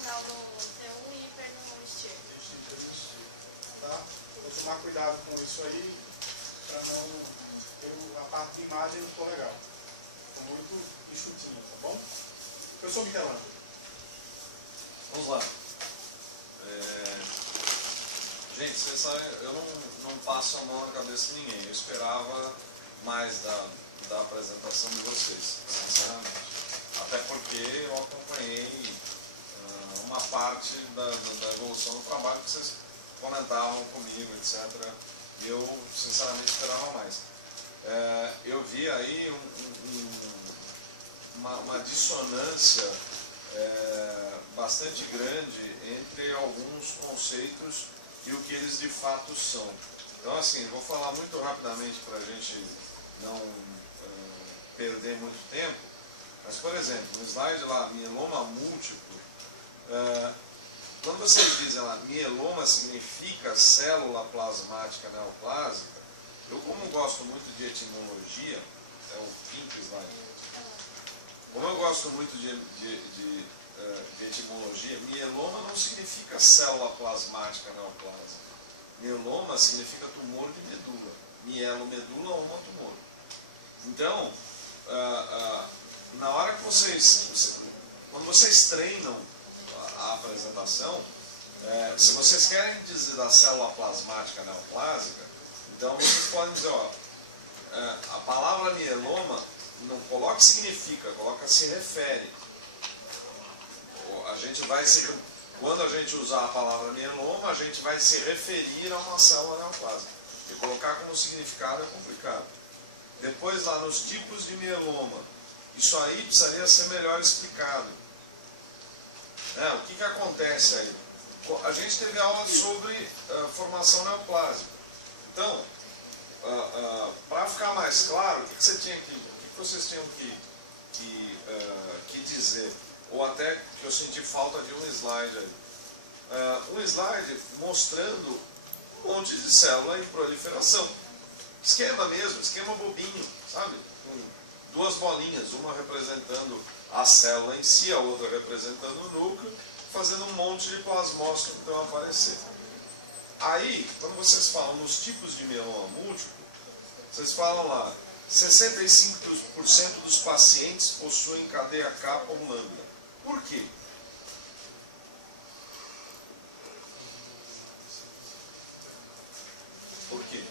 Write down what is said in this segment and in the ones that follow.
sinal no T1 e hiper no estir. Tá? Vou tomar cuidado com isso aí, para não ter a parte de imagem não ficou legal. Ficou muito enxutinho, tá bom? Professor Michelangelo. Vamos lá. Gente, vocês sabem, eu não passo a mão na cabeça de ninguém. Eu esperava mais da apresentação de vocês, sinceramente. Até porque eu acompanhei uma parte da evolução do trabalho que vocês comentavam comigo, etc. Eu, sinceramente, esperava mais. Eu vi aí uma dissonância bastante grande entre alguns conceitos e o que eles de fato são. Então, assim, vou falar muito rapidamente para a gente não perder muito tempo, mas, por exemplo, no slide lá, mieloma múltiplo, quando vocês dizem lá, mieloma significa célula plasmática neoplásica, eu, como gosto muito de etimologia, é o quinto slide, como eu gosto muito de etimologia, mieloma não significa célula plasmática neoplásica. Mieloma significa tumor de medula. Mielomedula ou tumor. Então, na hora que quando vocês treinam a apresentação, se vocês querem dizer da célula plasmática neoplásica, então vocês podem dizer, a palavra mieloma não coloca significa, coloca se refere. Quando a gente usar a palavra mieloma, a gente vai se referir a uma célula neoplásica. E colocar como significado é complicado. Depois, lá nos tipos de mieloma, isso aí precisaria ser melhor explicado. O que acontece aí? A gente teve aula sobre formação neoplásica. Então, para ficar mais claro, o que vocês tinham que dizer? Ou até que eu senti falta de um slide aí. Um slide mostrando um monte de célula em proliferação. Esquema mesmo, esquema bobinho, sabe? Com duas bolinhas, uma representando a célula em si, a outra representando o núcleo, fazendo um monte de plasmócitos que estão aparecendo. Aí, quando vocês falam nos tipos de mieloma múltiplo, vocês falam lá, 65% dos pacientes possuem cadeia kappa ou lambda. Por quê? Por quê?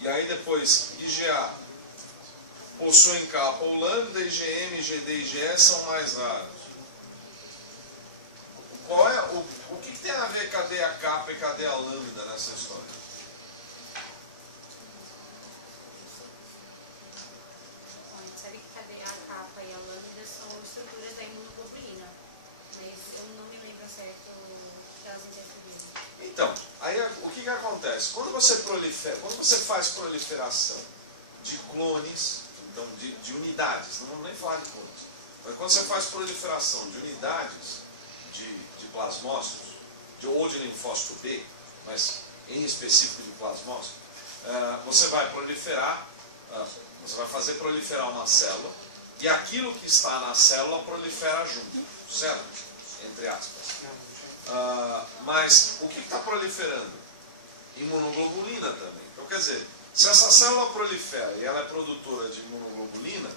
E aí depois, IgA possuem kappa ou lambda, IgM, IgD e IgE são mais raros. O que tem a ver cadeia kappa e cadeia lambda nessa história? Sabe que cadeia kappa e a lambda são estruturas da imunoglobulina, mas eu não me lembro certo o que elas interferiram. Então, aí o que acontece? Quando você faz proliferação de clones, então de unidades, não vamos nem falar de clones, mas quando você faz proliferação de unidades de plasmócitos, ou de linfócito B, mas em específico de plasmócito, você vai proliferar, você vai fazer proliferar uma célula, e aquilo que está na célula prolifera junto, certo? Entre aspas. Mas o que está proliferando? Imunoglobulina também. Então, quer dizer, se essa célula prolifera e ela é produtora de imunoglobulina,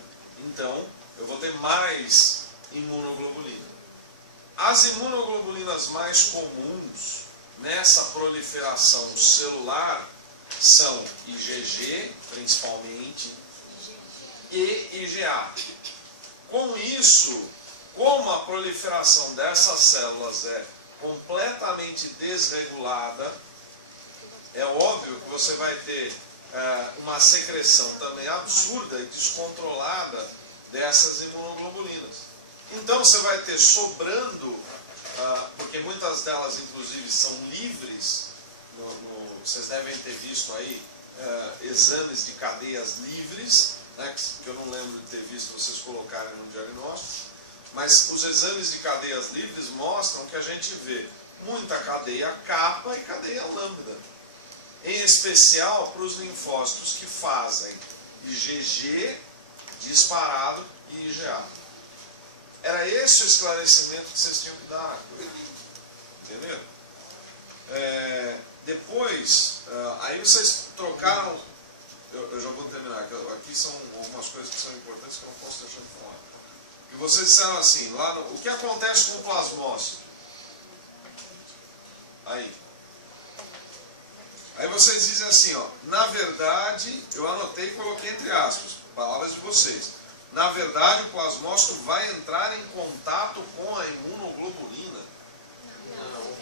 então eu vou ter mais imunoglobulina. As imunoglobulinas mais comuns nessa proliferação celular são IgG, principalmente, e IgA. Com isso, como a proliferação dessas células é completamente desregulada, é óbvio que você vai ter uma secreção também absurda e descontrolada dessas imunoglobulinas. Então você vai ter sobrando, porque muitas delas inclusive são livres, vocês devem ter visto aí exames de cadeias livres, né, que eu não lembro de ter visto vocês colocarem no diagnóstico, mas os exames de cadeias livres mostram que a gente vê muita cadeia kappa e cadeia lambda, em especial para os linfócitos que fazem IgG disparado e IgA. era esse o esclarecimento que vocês tinham que dar. Entenderam? Depois, aí vocês trocaram. Eu já vou terminar. Aqui são algumas coisas que são importantes que eu não posso deixar de falar. E vocês disseram assim, lá no, o que acontece com o plasmócito? Aí vocês dizem assim, ó, na verdade, eu anotei e coloquei entre aspas, palavras de vocês. Na verdade, o plasmócito vai entrar em contato com a imunoglobulina. O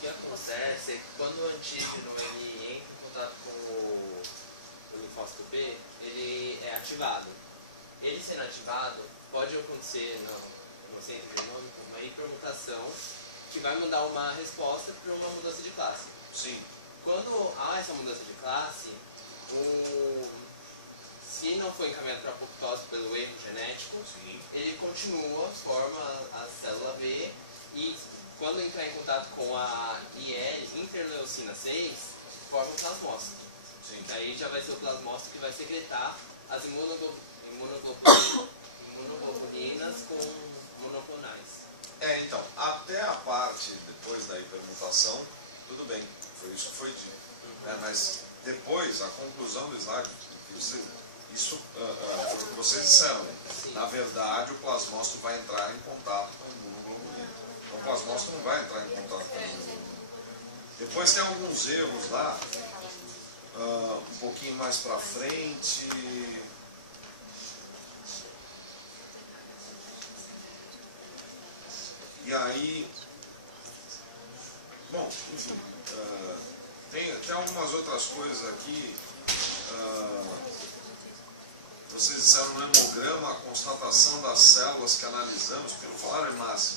que acontece é que quando o antígeno ele entra em contato com o linfócito B, ele é ativado. Ele sendo ativado, pode acontecer no centro genômico uma hipermutação que vai mandar uma resposta para uma mudança de classe. Sim. Quando há essa mudança de classe, se não for encaminhado para a apoptose pelo erro genético, Sim. ele continua, forma a célula B e quando entrar em contato com a IL, interleucina 6, forma o plasmócito. Sim. Daí já vai ser o plasmócito que vai secretar as imunoglobulinas com monoclonais. Então, até a parte depois da hipermutação, tudo bem, foi isso que foi dito. Mas depois, a conclusão do slide, isso foi o que vocês disseram. Né? Na verdade, o plasmócito vai entrar em contato com a imunoglobulina. Então, o plasmócito não vai entrar em contato com a imunoglobulina. Depois tem alguns erros lá, um pouquinho mais para frente. E aí, bom, enfim, tem algumas outras coisas aqui. Vocês disseram no hemograma a constatação das células que analisamos, porque não falaram em massa.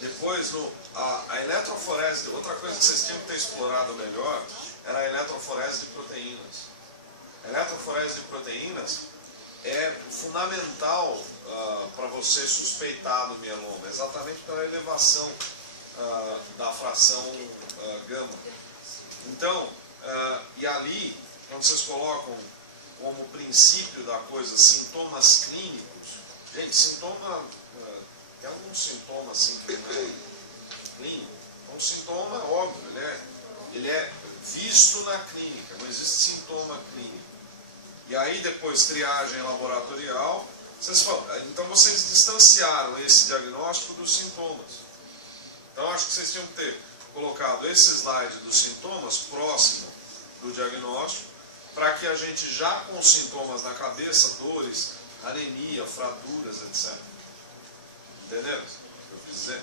Depois, a eletroforese, outra coisa que vocês tinham que ter explorado melhor, era a eletroforese de proteínas. A eletroforese de proteínas é fundamental para você suspeitar do mieloma, exatamente pela elevação da fração gama. Então, e ali, quando vocês colocam como princípio da coisa sintomas clínicos, gente, sintoma, tem algum sintoma assim que não é clínico? É um sintoma óbvio, ele é visto na clínica, não existe sintoma clínico. E aí depois triagem laboratorial, então vocês distanciaram esse diagnóstico dos sintomas. Então acho que vocês tinham que ter colocado esse slide dos sintomas próximo do diagnóstico, para que a gente já com os sintomas na cabeça, dores, anemia, fraturas, etc. Entenderam o que eu quis dizer?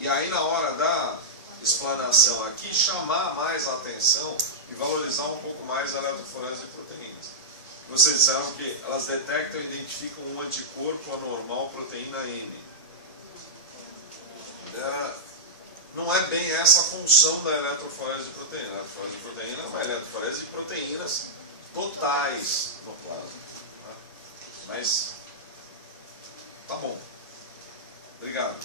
E aí na hora da explanação aqui, chamar mais a atenção e valorizar um pouco mais a eletroforese de proteínas. Vocês disseram que elas detectam e identificam um anticorpo anormal proteína N. Não é bem essa a função da eletroforese de proteína. A eletroforese de proteína é uma eletroforese de proteínas totais no plasma. Mas, tá bom. Obrigado.